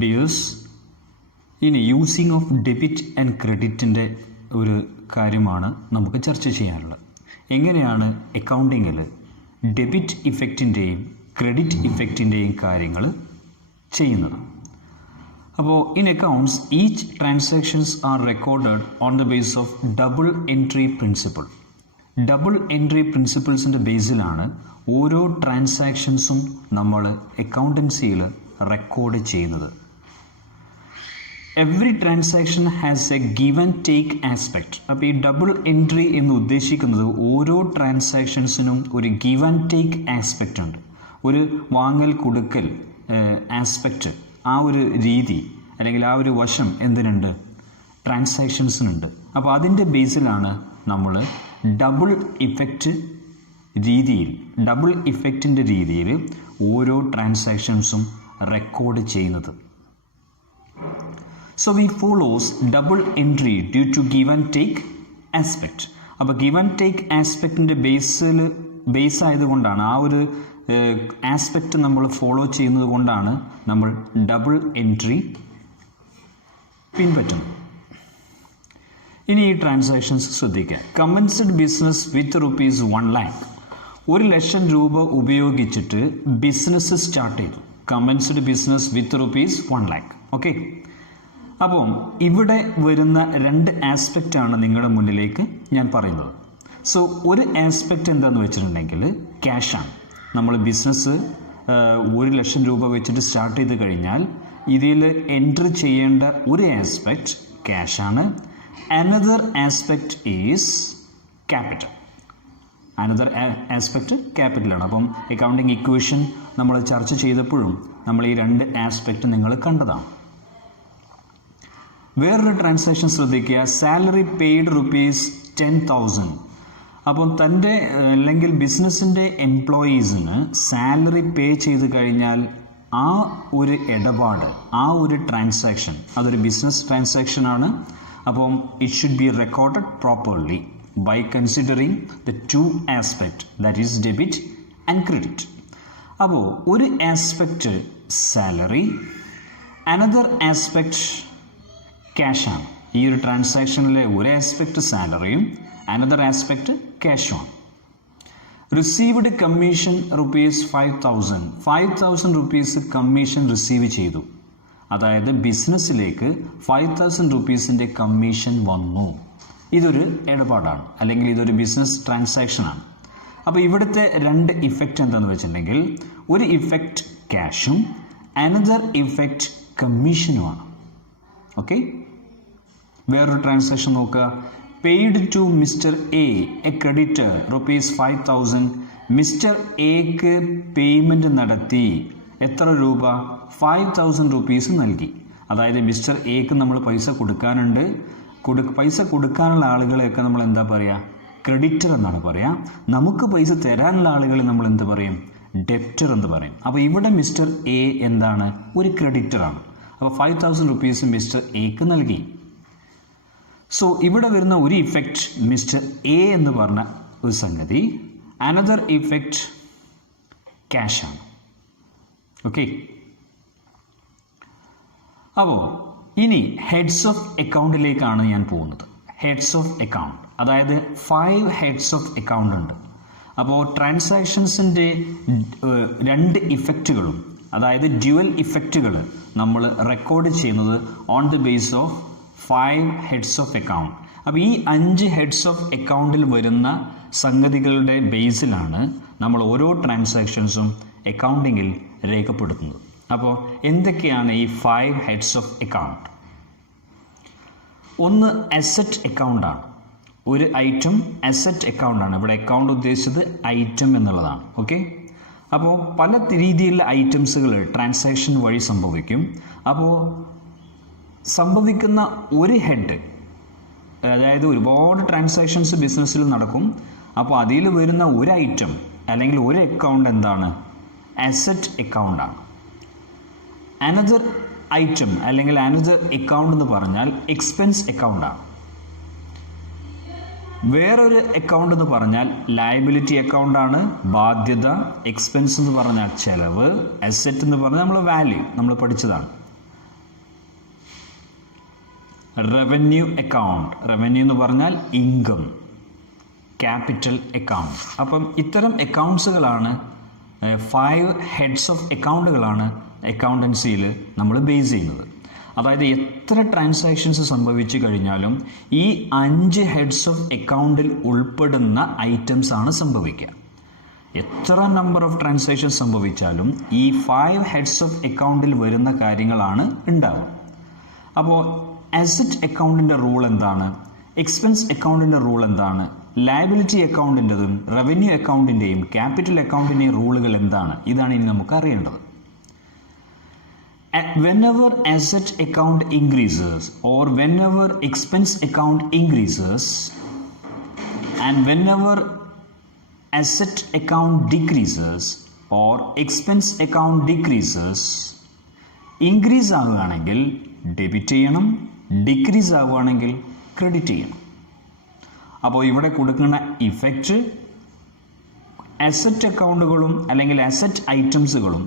Dears, ഇനി using of debit and ക്രെഡിറ്റിൻ്റെ ഒരു കാര്യമാണ് നമുക്ക് ചർച്ച ചെയ്യാനുള്ളത്. എങ്ങനെയാണ് അക്കൗണ്ടിങ്ങിൽ ഡെബിറ്റ് ഇഫക്റ്റിൻ്റെയും ക്രെഡിറ്റ് ഇഫക്റ്റിൻ്റെയും കാര്യങ്ങൾ ചെയ്യുന്നത്. അപ്പോൾ in accounts each transactions are recorded on the base of double entry principle. Double entry പ്രിൻസിപ്പിൾസിൻ്റെ ബേസിലാണ് ഓരോ ട്രാൻസാക്ഷൻസും നമ്മൾ അക്കൗണ്ടൻസിയിൽ റെക്കോർഡ് ചെയ്യുന്നത്. Every transaction has a give and take aspect. അപ്പോൾ ഈ ഡബിൾ എൻട്രി എന്ന് ഉദ്ദേശിക്കുന്നത് ഓരോ ട്രാൻസാക്ഷൻസിനും ഒരു ഗിവ് ആൻഡ് ടേക്ക് ആസ്പെക്റ്റ് ഉണ്ട്. ഒരു വാങ്ങൽ കൊടുക്കൽ ആസ്പെക്റ്റ്, ആ ഒരു രീതി അല്ലെങ്കിൽ ആ ഒരു വശം എന്തിനുണ്ട്? ട്രാൻസാക്ഷൻസിനുണ്ട്. അപ്പോൾ അതിൻ്റെ ബേസിലാണ് നമ്മൾ ഡബിൾ ഇഫക്റ്റിൻ്റെ രീതിയിൽ ഓരോ ട്രാൻസാക്ഷൻസും റെക്കോർഡ് ചെയ്യുന്നത്. So we follows double entry due to give and take aspect. അപ്പോൾ give and take ആസ്പെക്റ്റിൻ്റെ ബേസ് ആയതുകൊണ്ടാണ്, ആ ഒരു ആസ്പെക്റ്റ് നമ്മൾ ഫോളോ ചെയ്യുന്നത് കൊണ്ടാണ് നമ്മൾ ഡബിൾ എൻട്രി പിൻപറ്റുന്നത്. ഇനി ഈ ട്രാൻസാക്ഷൻസ് ശ്രദ്ധിക്കുക. Commenced business with ₹1,00,000. 1,00,000 രൂപ ഉപയോഗിച്ചിട്ട് ബിസിനസ് സ്റ്റാർട്ട് ചെയ്തു. Commenced business with ₹1,00,000. ഓക്കെ, അപ്പം ഇവിടെ വരുന്ന രണ്ട് ആസ്പെക്റ്റാണ് നിങ്ങളുടെ മുന്നിലേക്ക് ഞാൻ പറയുന്നത്. സോ ഒരു ആസ്പെക്റ്റ് എന്താണെന്ന് വെച്ചിട്ടുണ്ടെങ്കിൽ ക്യാഷാണ്. നമ്മൾ ബിസിനസ് 1,00,000 രൂപ വെച്ചിട്ട് സ്റ്റാർട്ട് ചെയ്ത് കഴിഞ്ഞാൽ ഇതിൽ എൻട്രി ചെയ്യേണ്ട ഒരു ആസ്പെക്റ്റ് ക്യാഷാണ്. Another aspect is capital. Another aspect ക്യാപിറ്റലാണ്. അപ്പം അക്കൗണ്ടിങ് ഇക്വേഷൻ നമ്മൾ ചർച്ച ചെയ്തപ്പോഴും നമ്മൾ ഈ രണ്ട് ആസ്പെക്റ്റ് നിങ്ങൾ കണ്ടതാണ്. വേറൊരു ട്രാൻസാക്ഷൻ ശ്രദ്ധിക്കുക. Salary paid ₹10,000. അപ്പം തൻ്റെ അല്ലെങ്കിൽ ബിസിനസ്സിൻ്റെ എംപ്ലോയീസിന് സാലറി പേ ചെയ്ത് കഴിഞ്ഞാൽ ആ ഒരു ഇടപാട്, ആ ഒരു ട്രാൻസാക്ഷൻ അതൊരു ബിസിനസ് ട്രാൻസാക്ഷനാണ്. അപ്പം it should be recorded properly by considering the two aspect, that is debit and credit. അപ്പോൾ ഒരു ആസ്പെക്റ്റ് സാലറി, അനദർ ആസ്പെക്റ്റ് ക്യാഷാണ്. ഈ ഒരു ട്രാൻസാക്ഷനിലെ ഒരു ആസ്പെക്റ്റ് സാലറിയും അനദർ ആസ്പെക്റ്റ് ക്യാഷുമാണ്. Received commission ₹5,000. 5,000 rupees commission receive ചെയ്തു. അതായത് ബിസിനസ്സിലേക്ക് 5,000 rupeesൻ്റെ കമ്മീഷൻ വന്നു. ഇതൊരു ഇടപാടാണ്, അല്ലെങ്കിൽ ഇതൊരു ബിസിനസ് ട്രാൻസാക്ഷനാണ്. അപ്പോൾ ഇവിടുത്തെ രണ്ട് ഇഫക്റ്റ് എന്താണെന്ന് വെച്ചിട്ടുണ്ടെങ്കിൽ ഒരു ഇഫക്റ്റ് ക്യാഷും അനദർ ഇഫക്റ്റ് കമ്മീഷനുമാണ്. ഓക്കെ, വേറൊരു ട്രാൻസാക്ഷൻ നോക്കുക. Paid to mister A creditor ₹5,000. Mister എക്ക് പേയ്മെൻറ്റ് നടത്തി. എത്ര രൂപ? 5,000 rupees നൽകി. അതായത് മിസ്റ്റർ എക്ക് നമ്മൾ പൈസ കൊടുക്കാനുണ്ട്. പൈസ കൊടുക്കാനുള്ള ആളുകളെയൊക്കെ നമ്മൾ എന്താ പറയുക? ക്രെഡിറ്റർ എന്നാണ് പറയുക. നമുക്ക് പൈസ തരാനുള്ള ആളുകളെ നമ്മൾ എന്ത് പറയും? ഡെപ്റ്റർ എന്ന് പറയും. അപ്പോൾ ഇവിടെ മിസ്റ്റർ എ എന്താണ്? ഒരു ക്രെഡിറ്ററാണ്. അപ്പോൾ 5,000 rupees മിസ്റ്റർ എക്ക് നൽകി. സോ ഇവിടെ വരുന്ന ഒരു ഇഫക്റ്റ് മിസ്റ്റർ എ എന്ന് പറഞ്ഞ ഒരു സംഗതി. Another effect ക്യാഷാണ്. ഓക്കെ, അപ്പോൾ ഇനി ഹെഡ്സ് ഓഫ് അക്കൗണ്ടിലേക്കാണ് ഞാൻ പോകുന്നത്. ഹെഡ്സ് ഓഫ് അക്കൗണ്ട്, അതായത് 5 ഹെഡ്സ് ഓഫ് അക്കൗണ്ട് ഉണ്ട്. അപ്പോൾ ട്രാൻസാക്ഷൻസിൻ്റെ രണ്ട് ഇഫക്റ്റുകളും, അതായത് ഡ്യുവൽ ഇഫക്റ്റുകൾ നമ്മൾ റെക്കോർഡ് ചെയ്യുന്നത് on the base of 5 heads of account. അപ്പോൾ ഈ 5 ഹെഡ്സ് ഓഫ് അക്കൗണ്ടിൽ വരുന്ന സംഗതികളുടെ ബേസിലാണ് നമ്മൾ ഓരോ ട്രാൻസാക്ഷൻസും അക്കൗണ്ടിങ്ങിൽ രേഖപ്പെടുത്തുന്നത്. അപ്പോൾ എന്തൊക്കെയാണ് ഈ 5 ഹെഡ്സ് ഓഫ് അക്കൗണ്ട്? ഒന്ന് അസറ്റ് അക്കൗണ്ടാണ്. ഒരു ഐറ്റം അസറ്റ് അക്കൗണ്ടാണ്. ഇവിടെ അക്കൗണ്ട് ഉദ്ദേശിച്ചത് ഐറ്റം എന്നുള്ളതാണ്. ഓക്കെ, അപ്പോൾ പല രീതിയിലുള്ള ഐറ്റംസുകൾ ട്രാൻസാക്ഷൻ വഴി സംഭവിക്കും. അപ്പോൾ സംഭവിക്കുന്ന ഒരു ഹെഡ്, അതായത് ഒരുപാട് ട്രാൻസാക്ഷൻസ് ബിസിനസ്സിൽ നടക്കും. അപ്പോൾ അതിൽ വരുന്ന ഒരു ഐറ്റം അല്ലെങ്കിൽ ഒരു അക്കൗണ്ട് എന്താണ്? അസറ്റ് അക്കൗണ്ടാണ്. അനദർ ഐറ്റം അല്ലെങ്കിൽ അനദർ അക്കൗണ്ട് എന്ന് പറഞ്ഞാൽ എക്സ്പെൻസ് അക്കൗണ്ടാണ്. വേറൊരു അക്കൗണ്ട് എന്ന് പറഞ്ഞാൽ ലയബിലിറ്റി അക്കൗണ്ടാണ്, ബാധ്യത. എക്സ്പെൻസ് എന്ന് പറഞ്ഞാൽ ചെലവ്, അസറ്റ് എന്ന് പറഞ്ഞാൽ നമ്മൾ വാല്യൂ, നമ്മൾ പഠിച്ചതാണ്. Revenue account. റവന്യൂ എന്ന് പറഞ്ഞാൽ ഇൻകം. Capital account. അപ്പം ഇത്തരം അക്കൗണ്ട്സുകളാണ് 5 ഹെഡ്സ് ഓഫ് അക്കൗണ്ടുകളാണ് അക്കൗണ്ടൻസിയിൽ നമ്മൾ ബേസ് ചെയ്യുന്നത്. അതായത് എത്ര ട്രാൻസാക്ഷൻസ് സംഭവിച്ചു കഴിഞ്ഞാലും ഈ 5 ഹെഡ്സ് ഓഫ് അക്കൗണ്ടിൽ ഉൾപ്പെടുന്ന ഐറ്റംസ് ആണ് സംഭവിക്കുക. എത്ര നമ്പർ ഓഫ് ട്രാൻസാക്ഷൻസ് സംഭവിച്ചാലും ഈ 5 ഹെഡ്സ് ഓഫ് അക്കൗണ്ടിൽ വരുന്ന കാര്യങ്ങളാണ് ഉണ്ടാവുക. അപ്പോൾ അസറ്റ് അക്കൗണ്ടിൻ്റെ റൂൾ എന്താണ്, എക്സ്പെൻസ് അക്കൗണ്ടിൻ്റെ റൂൾ എന്താണ്, ലയബിലിറ്റി അക്കൗണ്ടിൻ്റെതും റവന്യൂ അക്കൗണ്ടിൻ്റെയും ക്യാപിറ്റൽ അക്കൗണ്ടിൻ്റെയും റൂളുകൾ എന്താണ്, ഇതാണ് ഇനി നമുക്ക് അറിയേണ്ടത്. Whenever asset account increases or whenever expense account increases and whenever asset account decreases or expense account decreases, increase ആവുകയാണെങ്കിൽ ഡെബിറ്റ് ചെയ്യണം, ഡിക്രീസ് ആവുകയാണെങ്കിൽ ക്രെഡിറ്റ് ചെയ്യണം. അപ്പോൾ ഇവിടെ കൊടുക്കുന്ന ഇഫക്റ്റ് അസറ്റ് അക്കൗണ്ടുകളും അല്ലെങ്കിൽ അസറ്റ് ഐറ്റംസുകളും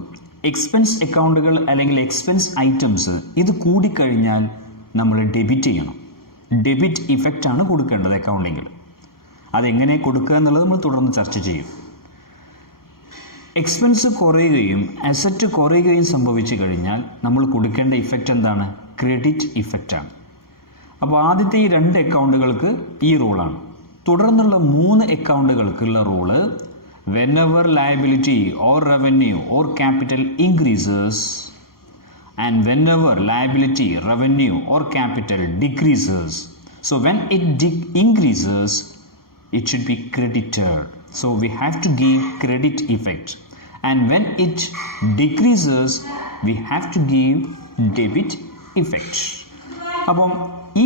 എക്സ്പെൻസ് അക്കൗണ്ടുകൾ അല്ലെങ്കിൽ എക്സ്പെൻസ് ഐറ്റംസ് ഇത് കൂടിക്കഴിഞ്ഞാൽ നമ്മൾ ഡെബിറ്റ് ചെയ്യണം. ഡെബിറ്റ് ഇഫക്റ്റ് ആണ് കൊടുക്കേണ്ടത് അക്കൗണ്ടിങ്ങിൽ. അതെങ്ങനെ കൊടുക്കുക എന്നുള്ളത് നമ്മൾ തുടർന്ന് ചർച്ച ചെയ്യും. എക്സ്പെൻസ് കുറയുകയും അസറ്റ് കുറയുകയും സംഭവിച്ചു കഴിഞ്ഞാൽ നമ്മൾ കൊടുക്കേണ്ട ഇഫക്റ്റ് എന്താണ്, ക്രെഡിറ്റ് ഇഫക്റ്റാണ്. അപ്പോൾ ആദ്യത്തെ ഈ 2 അക്കൗണ്ടുകൾക്ക് ഈ റൂളാണ്. തുടർന്നുള്ള 3 അക്കൗണ്ടുകൾക്കുള്ള rule whenever liability or revenue or capital increases and whenever liability, revenue or capital decreases. So when it increases, it should be credited. So we have to give credit effect. And when it decreases, we have to give debit effect. അപ്പം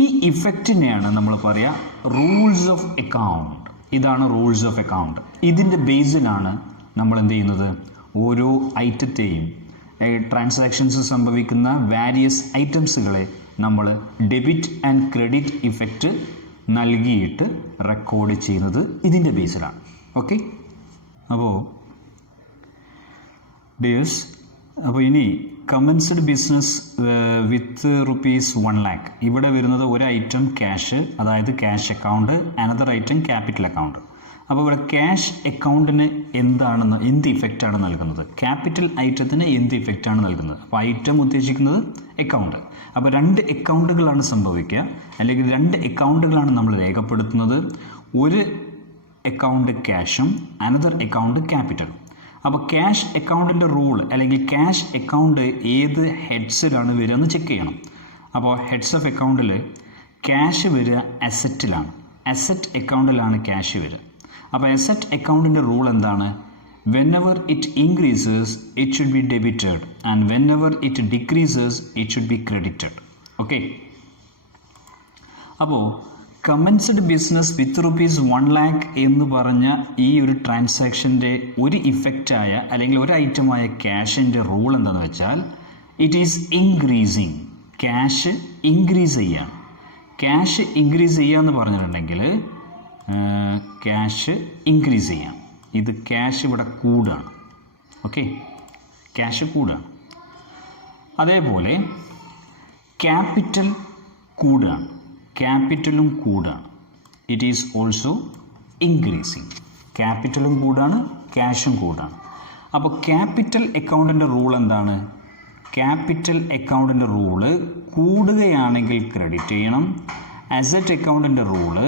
ഈ ഇഫക്റ്റിനെയാണ് നമ്മൾ പറയുക rules of account. ഇതാണ് rules of account. ഇതിൻ്റെ ബേസിലാണ് നമ്മൾ എന്ത് ചെയ്യുന്നത്, ഓരോ ഐറ്റത്തെയും ട്രാൻസാക്ഷൻസ് സംഭവിക്കുന്ന വാരിയസ് ഐറ്റംസുകളെ നമ്മൾ ഡെബിറ്റ് ആൻഡ് ക്രെഡിറ്റ് ഇഫക്റ്റ് നൽകിയിട്ട് റെക്കോർഡ് ചെയ്യുന്നത് ഇതിൻ്റെ ബേസിലാണ്. ഓക്കെ, അപ്പോൾ ഡിയേഴ്സ്, അപ്പോൾ ഇനി കമൻസ്ഡ് ബിസിനസ് വിത്ത് ₹1 lakh. ഇവിടെ വരുന്നത് ഒരു ഐറ്റം ക്യാഷ്, അതായത് cash account, another item capital account. അപ്പോൾ ഇവിടെ ക്യാഷ് അക്കൗണ്ടിന് എന്ത് ഇഫക്റ്റാണ് നൽകുന്നത്, ക്യാപിറ്റൽ ഐറ്റത്തിന് എന്ത് ഇഫക്റ്റാണ് നൽകുന്നത്. അപ്പോൾ ഐറ്റം ഉദ്ദേശിക്കുന്നത് അക്കൗണ്ട്. അപ്പോൾ 2 അക്കൗണ്ടുകളാണ് സംഭവിക്കുക, അല്ലെങ്കിൽ 2 അക്കൗണ്ടുകളാണ് നമ്മൾ രേഖപ്പെടുത്തുന്നത്. ഒരു അക്കൗണ്ട് ക്യാഷും അനദർ അക്കൗണ്ട് ക്യാപിറ്റലും. അപ്പോൾ ക്യാഷ് അക്കൗണ്ടിൻ്റെ റൂൾ അല്ലെങ്കിൽ ക്യാഷ് അക്കൗണ്ട് ഏത് ഹെഡ്സിലാണ് വരിക എന്ന് ചെക്ക് ചെയ്യണം. അപ്പോൾ ഹെഡ്സ് ഓഫ് അക്കൗണ്ടിൽ ക്യാഷ് വരിക അസറ്റിലാണ്, അസറ്റ് അക്കൗണ്ടിലാണ് ക്യാഷ് വരിക. അപ്പോൾ അസറ്റ് അക്കൗണ്ടിൻ്റെ റൂൾ എന്താണ്, whenever it increases it should be debited and whenever it decreases it should be credited. Okay, അപ്പോൾ കമൻസ്ഡ് ബിസിനസ് വിത്ത് ₹1 lakh എന്ന് പറഞ്ഞ ഈ ഒരു ട്രാൻസാക്ഷൻ്റെ ഒരു ഇഫക്റ്റായ അല്ലെങ്കിൽ ഒരു ഐറ്റമായ ക്യാഷിൻ്റെ റൂൾ എന്താണെന്ന് വെച്ചാൽ it is increasing. Cash increase ചെയ്യുകയാണ്. ക്യാഷ് ഇൻക്രീസ് ചെയ്യുക എന്ന് പറഞ്ഞിട്ടുണ്ടെങ്കിൽ ക്യാഷ് ഇൻക്രീസ് ചെയ്യാം. ഇത് ക്യാഷ് ഇവിടെ കൂടുകയാണ്. ഓക്കെ, ക്യാഷ് കൂടുകയാണ്. അതേപോലെ ക്യാപിറ്റൽ കൂടുകയാണ്, ക്യാപിറ്റലും കൂടുകയാണ്. It is also increasing. ക്യാപിറ്റലും കൂടുകയാണ്, ക്യാഷും കൂടുകയാണ്. അപ്പോൾ ക്യാപിറ്റൽ അക്കൗണ്ടിൻ്റെ റൂൾ എന്താണ്, ക്യാപിറ്റൽ അക്കൗണ്ടിൻ്റെ റൂള് കൂടുകയാണെങ്കിൽ ക്രെഡിറ്റ് ചെയ്യണം. അസറ്റ് അക്കൗണ്ടിൻ്റെ റൂള്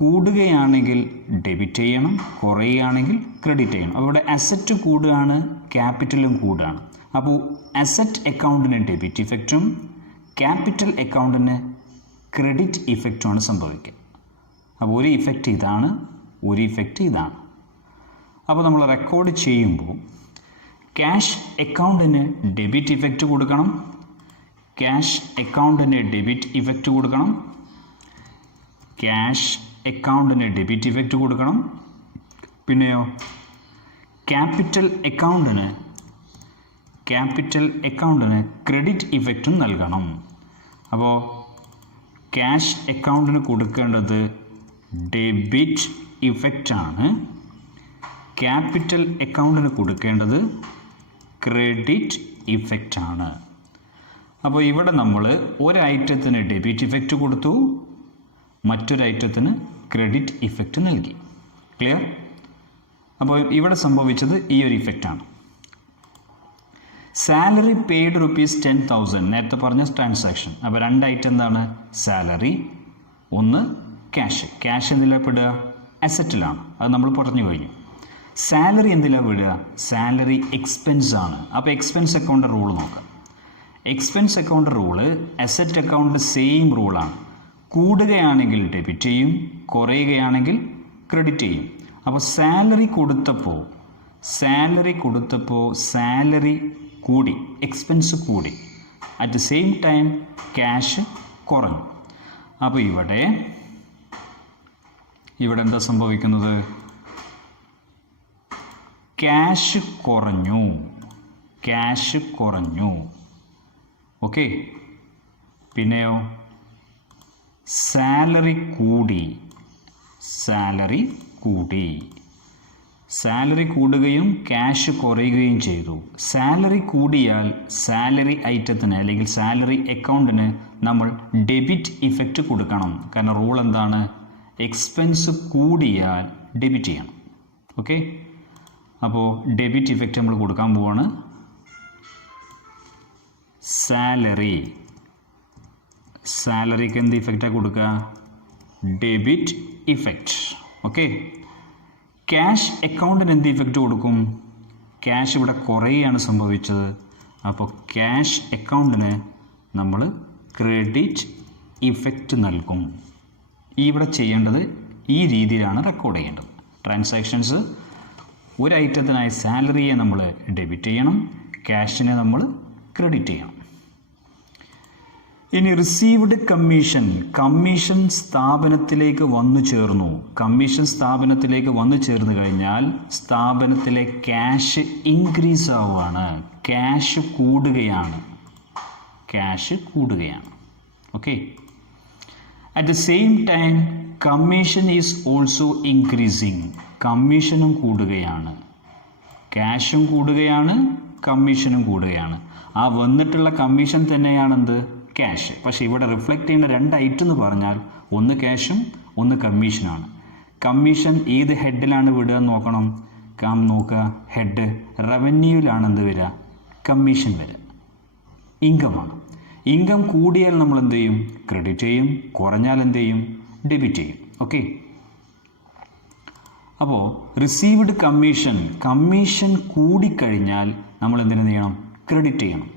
കൂടുകയാണെങ്കിൽ ഡെബിറ്റ് ചെയ്യണം, കുറയുകയാണെങ്കിൽ ക്രെഡിറ്റ് ചെയ്യണം. അപ്പോൾ ഇവിടെ അസറ്റ് കൂടുകയാണ്, ക്യാപിറ്റലും കൂടുകയാണ്. അപ്പോൾ അസറ്റ് അക്കൗണ്ടിന് ഡെബിറ്റ് ഇഫക്റ്റും ക്യാപിറ്റൽ അക്കൗണ്ടിന് ക്രെഡിറ്റ് ഇഫക്റ്റുമാണ് സംഭവിക്കുക. അപ്പോൾ ഒരു ഇഫക്റ്റ് ഇതാണ്, ഒരു ഇഫക്റ്റ് ഇതാണ്. അപ്പോൾ നമ്മൾ റെക്കോർഡ് ചെയ്യുമ്പോൾ ക്യാഷ് അക്കൗണ്ടിന് ഡെബിറ്റ് ഇഫക്റ്റ് കൊടുക്കണം, ക്യാഷ് അക്കൗണ്ടിന് ഡെബിറ്റ് ഇഫക്റ്റ് കൊടുക്കണം, ക്യാഷ് അക്കൗണ്ടിന് ഡെബിറ്റ് ഇഫക്റ്റ് കൊടുക്കണം. പിന്നെയോ ക്യാപിറ്റൽ അക്കൗണ്ടിന് ക്രെഡിറ്റ് ഇഫക്റ്റും നൽകണം. അപ്പോൾ ക്യാഷ് അക്കൗണ്ടിന് കൊടുക്കേണ്ടത് ഡെബിറ്റ് ഇഫക്റ്റാണ്, ക്യാപിറ്റൽ അക്കൗണ്ടിന് കൊടുക്കേണ്ടത് ക്രെഡിറ്റ് ഇഫക്റ്റാണ്. അപ്പോൾ ഇവിടെ നമ്മൾ ഒരു ഐറ്റത്തിന് ഡെബിറ്റ് ഇഫക്റ്റ് കൊടുത്തു, മറ്റൊരു ഐറ്റത്തിന് ക്രെഡിറ്റ് ഇഫക്റ്റ് നൽകി. ക്ലിയർ? അപ്പോൾ ഇവിടെ സംഭവിച്ചത് ഈ ഒരു ഇഫക്റ്റാണ്. സാലറി പെയ്ഡ് ₹10,000 നേരത്തെ പറഞ്ഞ ട്രാൻസാക്ഷൻ. അപ്പോൾ രണ്ട് ഐറ്റം എന്താണ്? സാലറി, ഒന്ന് ക്യാഷ്. ക്യാഷ് എന്തിലാണ് പെടുക? അസറ്റിലാണ്. അത് നമ്മൾ പറഞ്ഞു കഴിഞ്ഞു. സാലറി എന്തിലാണ് വിടുക? സാലറി എക്സ്പെൻസ് ആണ്. അപ്പോൾ എക്സ്പെൻസ് അക്കൗണ്ട് റൂൾ നോക്കാം. Expense account rule asset account same റൂളാണ്. കൂടുകയാണെങ്കിൽ ഡെബിറ്റ് ചെയ്യും, കുറയുകയാണെങ്കിൽ ക്രെഡിറ്റ് ചെയ്യും. അപ്പോൾ സാലറി കൊടുത്തപ്പോൾ സാലറി കൂടി, എക്സ്പെൻസ് കൂടി. At the same time cash കുറഞ്ഞു. അപ്പോൾ ഇവിടെ എന്താ സംഭവിക്കുന്നത്? ക്യാഷ് കുറഞ്ഞു. ഓക്കെ. പിന്നെയോ സാലറി കൂടുകയും ക്യാഷ് കുറയുകയും ചെയ്തു. സാലറി കൂടിയാൽ സാലറി ഐറ്റത്തിന് അല്ലെങ്കിൽ സാലറി അക്കൗണ്ടിന് നമ്മൾ ഡെബിറ്റ് ഇഫക്റ്റ് കൊടുക്കണം. കാരണം റൂൾ എന്താണ്? എക്സ്പെൻസ് കൂടിയാൽ ഡെബിറ്റ് ചെയ്യണം. ഓക്കെ. അപ്പോൾ ഡെബിറ്റ് ഇഫക്റ്റ് നമ്മൾ കൊടുക്കാൻ പോവാണ്. സാലറിക്ക് എന്ത് ഇഫക്റ്റാണ് കൊടുക്കുക? Debit effect. ഓക്കെ. ക്യാഷ് അക്കൗണ്ടിന് എന്ത് ഇഫക്റ്റ് കൊടുക്കും? ക്യാഷ് ഇവിടെ കുറയുകയാണ് സംഭവിച്ചത്. അപ്പോൾ ക്യാഷ് അക്കൗണ്ടിന് നമ്മൾ ക്രെഡിറ്റ് ഇഫക്റ്റ് നൽകും. ഇവിടെ ചെയ്യേണ്ടത് ഈ രീതിയിലാണ് റെക്കോർഡ് ചെയ്യേണ്ടത്. ട്രാൻസാക്ഷൻസ് ഒരു ഐറ്റത്തിനായി സാലറിയെ നമ്മൾ ഡെബിറ്റ് ചെയ്യണം, ക്യാഷിനെ നമ്മൾ ക്രെഡിറ്റ് ചെയ്യണം. ഇനി റിസീവ്ഡ് കമ്മീഷൻ സ്ഥാപനത്തിലേക്ക് വന്നു ചേർന്നു. കഴിഞ്ഞാൽ സ്ഥാപനത്തിലെ ക്യാഷ് ഇൻക്രീസ് ആവുകയാണ്, ക്യാഷ് കൂടുകയാണ്. Okay. At the same time commission is also increasing. കമ്മീഷനും കൂടുകയാണ്, ക്യാഷും കൂടുകയാണ്, കമ്മീഷനും കൂടുകയാണ്. ആ വന്നിട്ടുള്ള കമ്മീഷൻ തന്നെയാണെന്ത്? ക്യാഷ്. പക്ഷേ ഇവിടെ റിഫ്ലക്റ്റ് ചെയ്യുന്ന രണ്ട് ഐറ്റം എന്ന് പറഞ്ഞാൽ ഒന്ന് ക്യാഷും ഒന്ന് കമ്മീഷനാണ്. കമ്മീഷൻ ഏത് ഹെഡിലാണ് വിടുക എന്ന് നോക്കണം. നോക്കുക, ഹെഡ് റവന്യൂവിലാണ് എന്ത് വരിക? കമ്മീഷൻ വരിക. ഇൻകമാണ്. ഇൻകം കൂടിയാൽ നമ്മൾ എന്ത് ചെയ്യും? ക്രെഡിറ്റ് ചെയ്യും. കുറഞ്ഞാൽ എന്ത് ചെയ്യും? ഡെബിറ്റ് ചെയ്യും. ഓക്കെ. അപ്പോൾ റിസീവ്ഡ് കമ്മീഷൻ കൂടിക്കഴിഞ്ഞാൽ നമ്മൾ എന്തിനു ചെയ്യണം? ക്രെഡിറ്റ് ചെയ്യണം.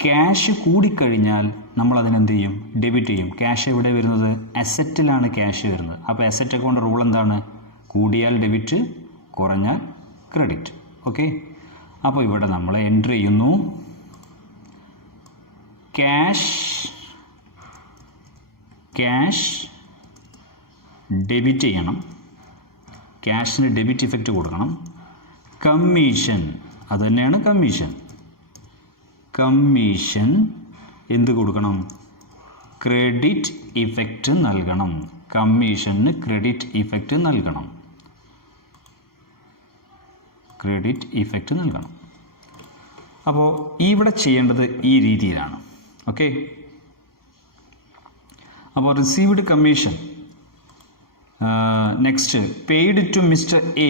ക്യാഷ് കൂടിക്കഴിഞ്ഞാൽ നമ്മൾ അതിനെന്ത് ചെയ്യും? ഡെബിറ്റ് ചെയ്യും. ക്യാഷ് എവിടെ വരുന്നത്? അസറ്റിലാണ് ക്യാഷ് വരുന്നത്. അപ്പോൾ അസറ്റ് അക്കൗണ്ട് റൂൾ എന്താണ്? കൂടിയാൽ ഡെബിറ്റ്, കുറഞ്ഞാൽ ക്രെഡിറ്റ്. ഓക്കെ. അപ്പോൾ ഇവിടെ നമ്മൾ എൻട്രി ചെയ്യുന്നു. ക്യാഷ് ഡെബിറ്റ് ചെയ്യണം, ക്യാഷിന് ഡെബിറ്റ് ഇഫക്റ്റ് കൊടുക്കണം. കമ്മീഷൻ അത് തന്നെയാണ് കമ്മീഷൻ എന്ത് കൊടുക്കണം? ക്രെഡിറ്റ് ഇഫക്റ്റ് നൽകണം. കമ്മീഷന് ക്രെഡിറ്റ് ഇഫക്റ്റ് നൽകണം. അപ്പോൾ ഇവിടെ ചെയ്യേണ്ടത് ഈ രീതിയിലാണ്. ഓക്കെ. അപ്പോൾ received commission. Next paid to mister A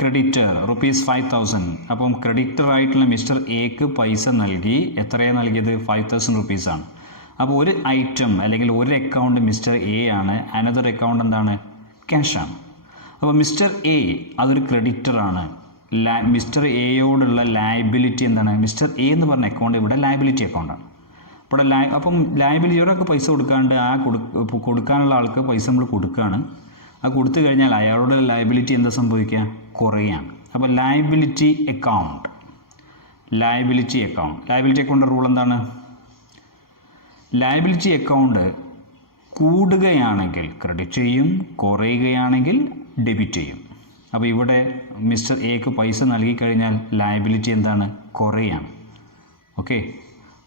creditor ₹5,000. അപ്പം ക്രെഡിറ്റർ ആയിട്ടുള്ള മിസ്റ്റർ എക്ക് പൈസ നൽകി. എത്രയാണ് നൽകിയത്? ₹5,000 ആണ്. അപ്പോൾ ഒരു ഐറ്റം അല്ലെങ്കിൽ ഒരു അക്കൗണ്ട് മിസ്റ്റർ എ ആണ്, അനദർ അക്കൗണ്ട് എന്താണ്? ക്യാഷാണ്. അപ്പോൾ മിസ്റ്റർ എ അതൊരു ക്രെഡിറ്ററാണ്. മിസ്റ്റർ എയോടുള്ള ലയബിലിറ്റി എന്താണ്? മിസ്റ്റർ എ എന്ന് പറഞ്ഞ അക്കൗണ്ട് ഇവിടെ ലയബിലിറ്റി അക്കൗണ്ടാണ്. അപ്പോൾ അപ്പം ലയബിലിറ്റിയോടൊക്കെ പൈസ കൊടുക്കാണ്ട് കൊടുക്കാനുള്ള ആൾക്ക് പൈസ നമ്മൾ കൊടുക്കുകയാണ്. അത് കൊടുത്തു കഴിഞ്ഞാൽ അയാളുടെ ലയബിലിറ്റി എന്താ സംഭവിക്കുക? കുറയാണ്. അപ്പോൾ ലയബിലിറ്റി അക്കൗണ്ട് റൂൾ എന്താണ്? ലയബിലിറ്റി അക്കൗണ്ട് കൂടുകയാണെങ്കിൽ ക്രെഡിറ്റ് ചെയ്യും, കുറയുകയാണെങ്കിൽ ഡെബിറ്റ് ചെയ്യും. അപ്പോൾ ഇവിടെ മിസ്റ്റർ എക്ക് പൈസ നൽകിക്കഴിഞ്ഞാൽ ലയബിലിറ്റി എന്താണ്? കുറയാണ്. ഓക്കെ.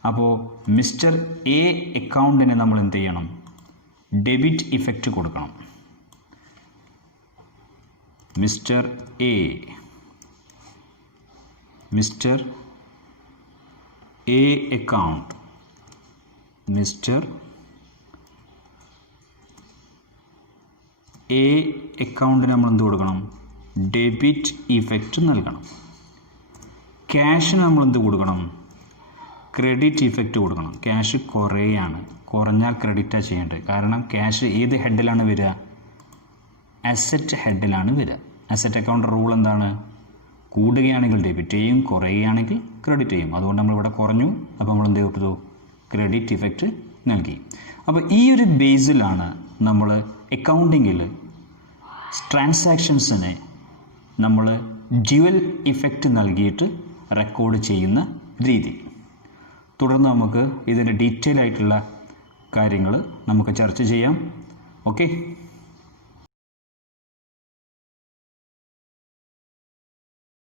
അപ്പോൾ മിസ്റ്റർ എ അക്കൗണ്ടിന് നമ്മൾ എന്ത് ചെയ്യണം? ഡെബിറ്റ് ഇഫക്റ്റ് കൊടുക്കണം. Mister A account mister A അക്കൗണ്ടിന് നമ്മൾ എന്ത് കൊടുക്കണം? ഡെബിറ്റ് ഇഫക്റ്റ് നൽകണം. ക്യാഷിന് നമ്മൾ എന്ത് കൊടുക്കണം? ക്രെഡിറ്റ് ഇഫക്റ്റ് കൊടുക്കണം. ക്യാഷ് കുറഞ്ഞാൽ ക്രെഡിറ്റാണ് ചെയ്യേണ്ടത്. കാരണം ക്യാഷ് ഏത് ഹെഡിലാണ് വരിക? അസറ്റ് ഹെഡിലാണ് വരിക. അസറ്റ് അക്കൗണ്ട് റൂൾ എന്താണ്? കൂടുകയാണെങ്കിൽ ഡെബിറ്റ് ചെയ്യും, കുറയുകയാണെങ്കിൽ ക്രെഡിറ്റ് ചെയ്യും. അതുകൊണ്ട് നമ്മളിവിടെ കുറഞ്ഞു, അപ്പോൾ നമ്മൾ എന്ത് ചെയ്തു? ക്രെഡിറ്റ് ഇഫക്റ്റ് നൽകി. അപ്പോൾ ഈ ഒരു ബേസിലാണ് നമ്മൾ അക്കൗണ്ടിങ്ങിൽ ട്രാൻസാക്ഷൻസിനെ നമ്മൾ ഡ്യുവൽ ഇഫക്റ്റ് നൽകിയിട്ട് റെക്കോർഡ് ചെയ്യുന്ന രീതി. തുടർന്ന് നമുക്ക് ഇതിൻ്റെ ഡീറ്റെയിൽ ആയിട്ടുള്ള കാര്യങ്ങൾ നമുക്ക് ചർച്ച ചെയ്യാം. ഓക്കെ.